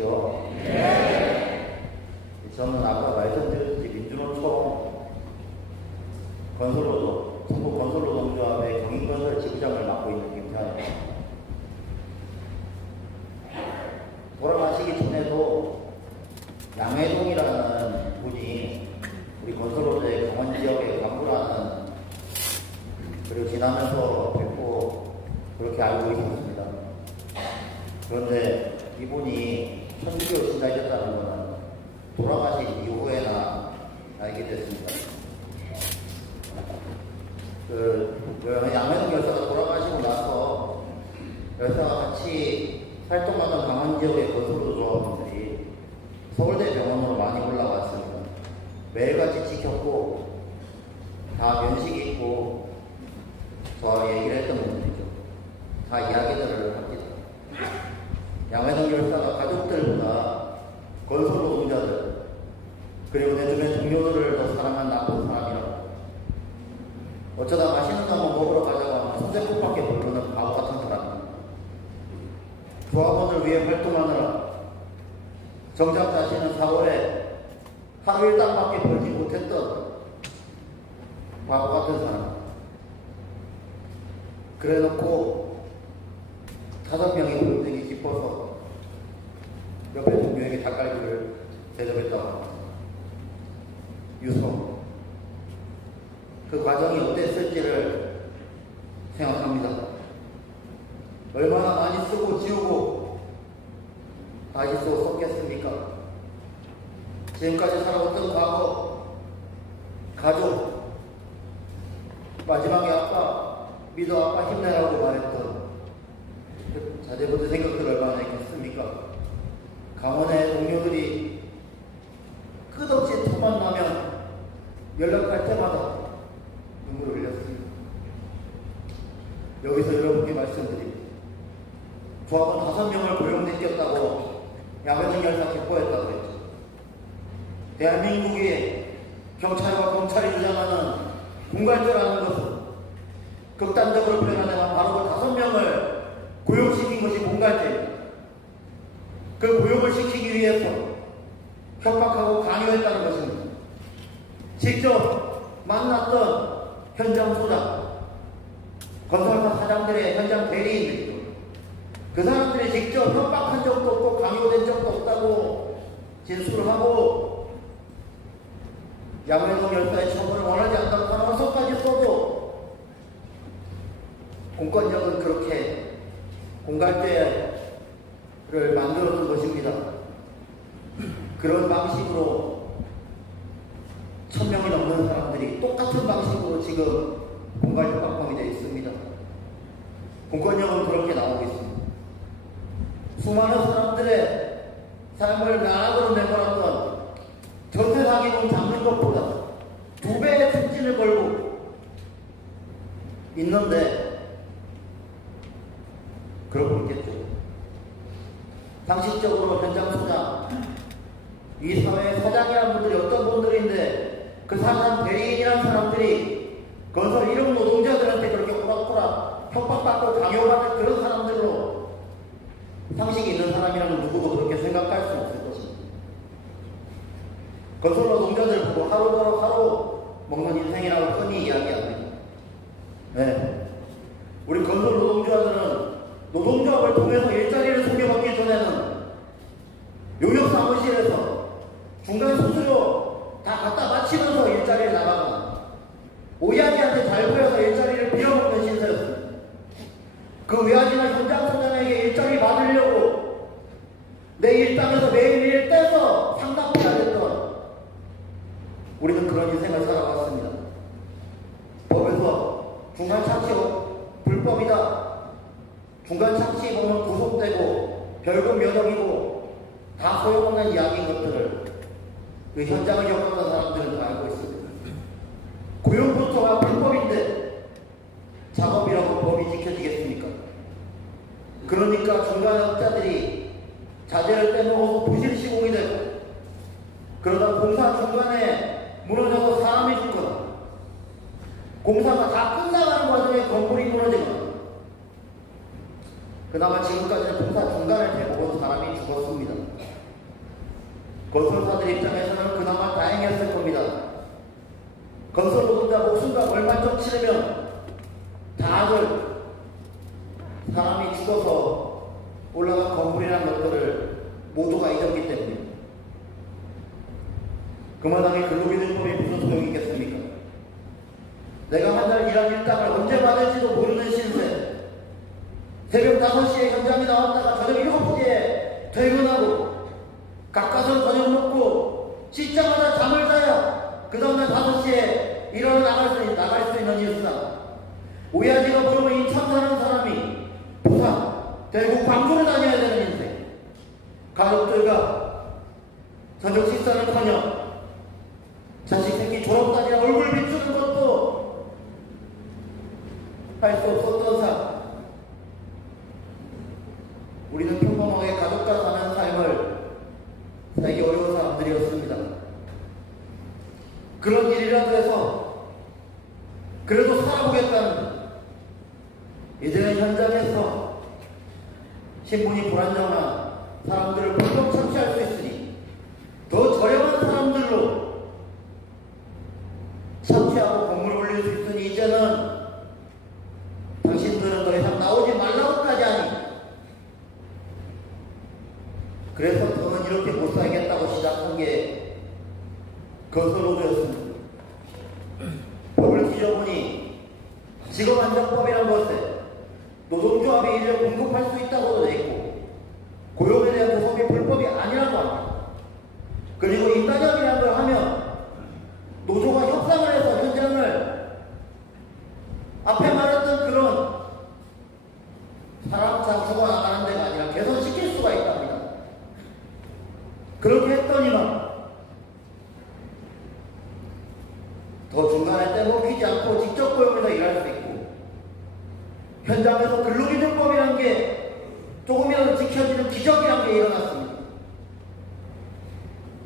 계시죠? 네. 저는 아까 말씀드렸듯이 민주노총 전국 건설노동조합의 경인건설 지부장을 맡고 있는 김태환입니다. 돌아가시기 전에도 양해동이라는 분이 우리 건설노조의 강원 지역의 간부라는, 그리고 지나면서 뵙고 그렇게 알고 있었습니다. 그런데 이분이 천주교 신자이셨다는 것은 돌아가신 이후에나 알게 됐습니다. 양해동 열사가 돌아가시고 나서 열사가 같이 활동하던 강원 지역의 건설노조원들이 서울대 병원으로 많이 올라왔습니다. 매일같이 지켰고 다 면식 있고 저 얘기를 했던 분들이죠. 다 이야기들을 합니다. 양해동 열사가 가족들보다 건설노동자들 그리고 내 주변 동료들을 더 사랑한 나쁜 사람이라고, 어쩌다 맛있는 거 한번 먹으러 가자고 하면 손대국밖에 모르는 바보 같은 사람입니다. 조합원을 위해 활동하느라 정작 자신은 4월에 하루 일당밖에 벌지 못했던 바보 같은 사람. 그래놓고 5명이 고용되기 기뻐서 옆에 동료에게 닭갈비를 대접했다고 합니다. 유성. 그 과정이 어땠을지를 생각합니다. 얼마나 많이 쓰고 지우고 다시 또 썼겠습니까? 지금까지 살아왔던 과거, 가족, 마지막에 아빠, 믿어 아빠 힘내라고 말했던 그 자제분들 생각들 얼마나 했겠습니까? 강원의 동료들이 끝없이 틈만 나면 연락할 때마다 눈물을 흘렸습니다. 여기서 여러분께 말씀드립니다. 조합원 5명을 고용시켰다고 양해동 열사 기뻐했다고 했죠. 대한민국이 경찰과 검찰이 주장하는 공갈죄라는 것은 극단적으로 표현하자면 바로 그 5명을 고용시킨 것이 공갈죄입니다. 그 고용을 시키기 위해서 협박하고 강요했다는 것입니다. 직접 만났던 현장 소장, 건설사 사장들의 현장 대리인들이죠. 그 사람들이 직접 협박한 적도 없고 강요된 적도 없다고 진술을 하고, 양해동 열사의 처벌을 원하지 않다고 단원서까지 써도 공권력은 그렇게 공갈죄를 만들어둔 것입니다. 그런 방식으로 1000명이 넘는 사람들이 똑같은 방식으로 지금 공갈협박범이 되어 있습니다. 공권력은 그렇게 나오고 있습니다. 수많은 사람들의 삶을 나락으로 내몰았던 전세사기꾼 잡는 것보다 2배의 승진을 걸고 있는데 그러고 있겠죠. 상식적으로 현장 소장, 이 사회의 사장이라는 분들이 어떤 분들인데 그 사장 대리인이라는 사람들이 건설 일용 노동자들한테 그렇게 호락호락 협박받고 강요받는 그런 사람들로 상식이 있는 사람이라면 누구도 그렇게 생각할 수 없을 것입니다. 건설 노동자들 보고 하루 벌어 하루 먹는 인생이라고 흔히 이야기합니다. 네. 우리 건설 노동자들은 노동조합을 통해서 일자리를 소개받기 전에는 용역 사무실에서 중간 수수료 다 갖다 바치면서 일자리를 나가거나 오야지한테 잘 보여서 일자리를 빌어먹는 신세였습니다. 그 외야지나 현장 소장에게 일자리 받으려고 내 일당에서 매일 일 떼서 상담해야 됐던, 우리는 그런 인생을 살아왔습니다. 법에서 중간 착취 불법이다, 중간 착취 보면 구속되고 벌금 몇 억이고 다 소용없는 이야기인 것들을 그 현장을 겪었던 사람들은 다 알고 있습니다. 고용부터가 불법인데 작업이라고 법이 지켜지겠습니까? 그러니까 중간업자들이 자재를 떼먹어서 부실 시공이 되고, 그러다 공사 중간에 무너져서 사람이 죽거나 공사가 다 끝나가는 과정에 건물이 무너지거나, 그나마 지금까지는 공사 중간에 대부분 사람이 죽었습니다. 건설사들 입장에서는 그나마 다행이었을 겁니다. 건설 노동자 목숨과 얼마좀 치르면 다들 사람이 죽어서 올라간 건물이라는 것들을 모두가 잊었기 때문에 그마당에 근로기준법이 무슨 소용이 있겠습니까? 내가 한 달 일한 일당을 언제 받을지도 모르는 신세, 새벽 5시에 현장에 나왔다가 저녁 7시에 퇴근하고 가까스로 저녁 먹고 씻자마자 잠을 자야 그 다음날 5시에 일어나 나갈 수 있는 일상. 오야지가 부르면 인천 사는 사람이 부산, 대구, 광주를 다녀야 되는 인생. 가족들과 저녁 식사는커녕 자식 새끼 졸업사진에 얼굴 비추는 것도 할 수 없었던 삶. 우리는 평범하게 가족과 사는 삶을 살기 어려운 사람들이었습니다. 그런 일이라도 해서 그래도 살아보겠다는, 이제는 현장에서 신분이 불안정한 사람들을 벌떡 착취할 수 있으니 더 저렴한 사람들로 착취하고 건물을 올릴 수 있으니 이제는 당신들은 더 이상 나오지 말라고까지 하니, 그래서 저는 이렇게 못 살겠다고 시작한 게 건설노조였습니다. 법을 뒤져보니 직업안정법이란 것에 노동조합이 일을 공급할 수 있다고도 돼 있고, 고용에 대한 보험이 불법이 아니라고 합니다. 그리고 인간협이라는 걸 하면 노조가 협상을 해서 현장을 앞에 말했던 그런 사람 장수가 나가는 데가 아니라 개선시킬 수가 있답니다. 그렇게 했더니만 더 중간에 떼먹히지 않고 직접 고용해서 일할 수 있고, 현장에서 근로기준법이라는 게 조금이라도 지켜지는 기적이라는 게 일어났습니다.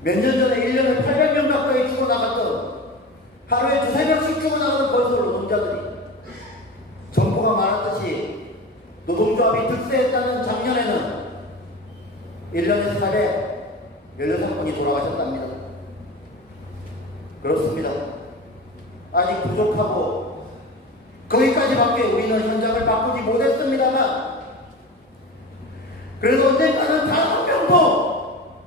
몇 년 전에 1년에 800명 가까이 죽어나갔던, 하루에 2~3명씩 죽어나가는 건설 노동자들이 정부가 말했듯이 노동조합이 득세했다는 작년에는 1년에 416분이 돌아가셨답니다. 그렇습니다. 아직 부족하고 거기까지밖에 우리는 현장을 바꾸지 못했습니다만, 그래도 언젠가는 단 한 명도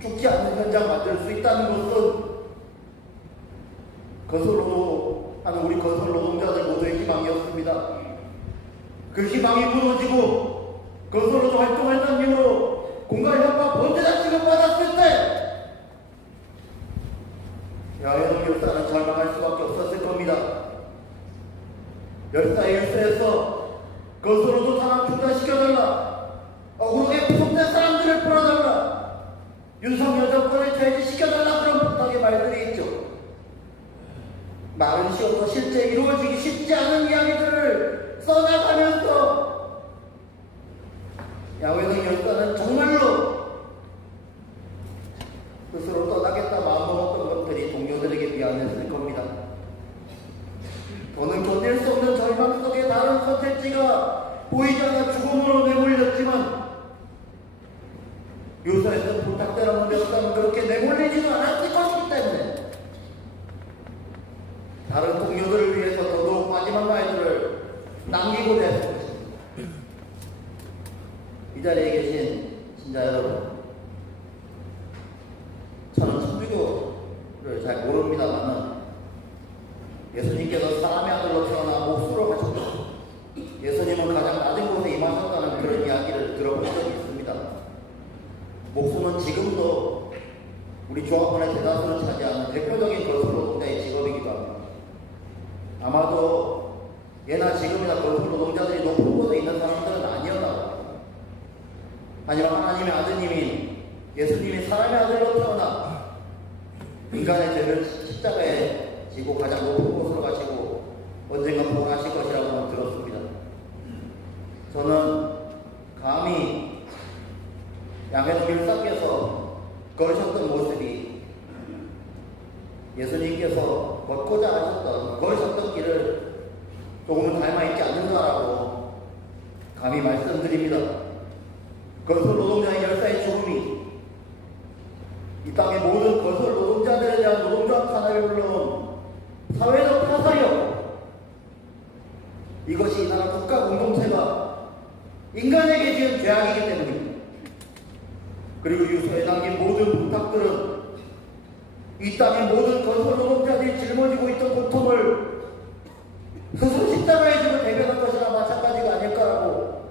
죽지 않는 현장 만들 수 있다는 것은 건설노동하는 우리 건설 노동자들 모두의 희망이었습니다. 그 희망이 무너지고 건설노조 활동했던 이후로 공갈협박 범죄자 취급받았을 때 야외노 열사는 절망할 수밖에 없었을 겁니다. 열사의 일수에서 건설노조 탄압 중단시켜달라, 억울하게 구속된 사람들을 풀어달라, 윤석열 정권을 퇴진시켜달라, 그런 부탁의 말들이 있죠. 말은 쉬워서 실제 이루어지기 쉽지 않은 이야기들을 써나가면서 야외노 열사는 정말로 스스로 떠나겠다 마음먹었던 것들이 동료들에게 미안했을 겁니다. 더는 견딜 수 없는 절망 속에 다른 선택지가 보이지 않아 죽음으로 내몰렸지만, 요사에서 부탁대로 문제였다면 그렇게 내몰리지도 않았을 것이기 때문에 다른 동료들을 위해서 더더욱 마지막 말들을 남기고 됐을 것입니다. 이 자리에 계신 신자 여러분, 저는 천주교를 잘 모릅니다만은 예수님께서 사람의 아들로 태어나 목수로 가셨고, 예수님은 가장 낮은 곳에 임하셨다는 그런 이야기를 들어본 적이 있습니다. 목수는 지금도 우리 조합원의 대다수를 차지하는 대표적인 건설노동자의 직업이기도 합니다. 아마도 예나 지금이나 건설노동자들이 높은 곳에 있는 사람들은 아니었나 봅니다. 하지만 하나님의 아드님인 예수님이 사람의 아들로 태어나 인간의 죄를 십자가에 지고 가장 높은 곳으로 가시고 언젠가 부활하실 것이라고 들었습니다. 저는 감히 양해도 일사께서 걸으셨던 모습이 예수님께서 걷고자 걸으셨던 길을 조금은 닮아있지 않는가라고 감히 말씀드립니다. 건설 노동자의 열사의 죽음이 이 땅의 모든 건설 노동자들에 대한 노동조합 탄압이 물론 사회적 파살이었고, 이것이 이 나라 국가 공동체가 인간에게 지은 죄악이기 때문입니다. 그리고 유서에 남긴 모든 부탁들은 이 땅의 모든 건설 노동자들이 짊어지고 있던 고통을 스스로 십자가에 지고 대변한 것이나 마찬가지가 아닐까라고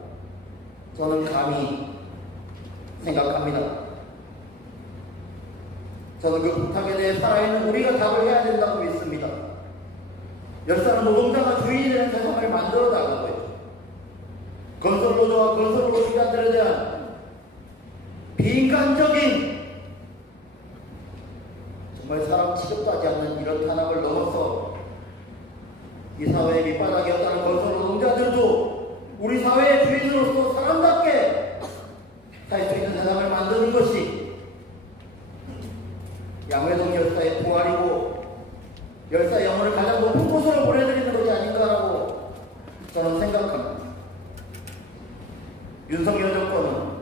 저는 감히 생각합니다. 저는 그 부탁에 대해 살아있는 우리가 답을 해야 된다고 믿습니다. 열사는 노동자가 주인이 되는 세상을 만들어 나가고 있죠. 건설노조와 건설노동자들에 대한 비인간적인, 정말 사람 취급도 하지 않는 이런 탄압을 넘어서 이 사회의 밑바닥이었다는 건설노동자들도 우리 사회의 주인으로서 사람답게 살 수 있는 세상을 만드는 것이 양회동 열사의 부활이고 열사의 영혼을 가장 높은 곳으로 보내드리는 것이 아닌가라고 저는 생각합니다. 윤석열 정권은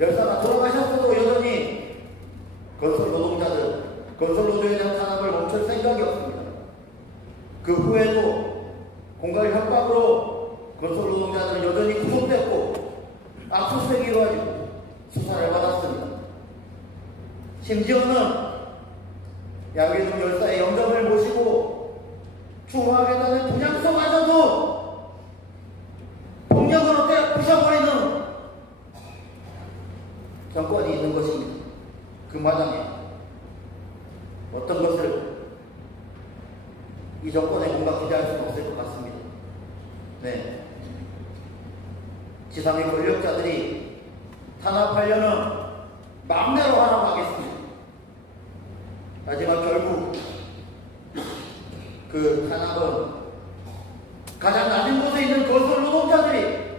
열사가 돌아가셨어도 여전히 건설 노동자들, 건설 노조에 대한 탄압을 멈출 생각이 없습니다. 그 후에도 공갈 협박으로 건설 노동자들은 여전히 구속됐고 압수수색이 이루어지고 수사를 받았습니다. 심지어는 양회동 열사의 영접을 모시고 추모하겠다는 분향소마저도 폭력으로 부셔버리는 정권이 있는 것입니다. 그 마당에 어떤 것을 이 정권에 뭔가 기대할 수는 없을 것 같습니다. 네. 지상의 권력자들이 탄압하려는 마음대로 하라고 하겠습니다. 하지만 결국 그 탄압은 가장 낮은 곳에 있는 건설 노동자들이,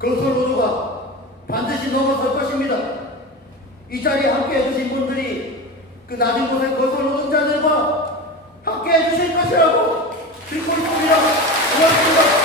건설 노조가 반드시 넘어설 것입니다. 이 자리에 함께 해주신 분들이 그 낮은 곳의 건설 노동자들과 함께 해주실 것이라고 믿고 있습니다. 고맙습니다.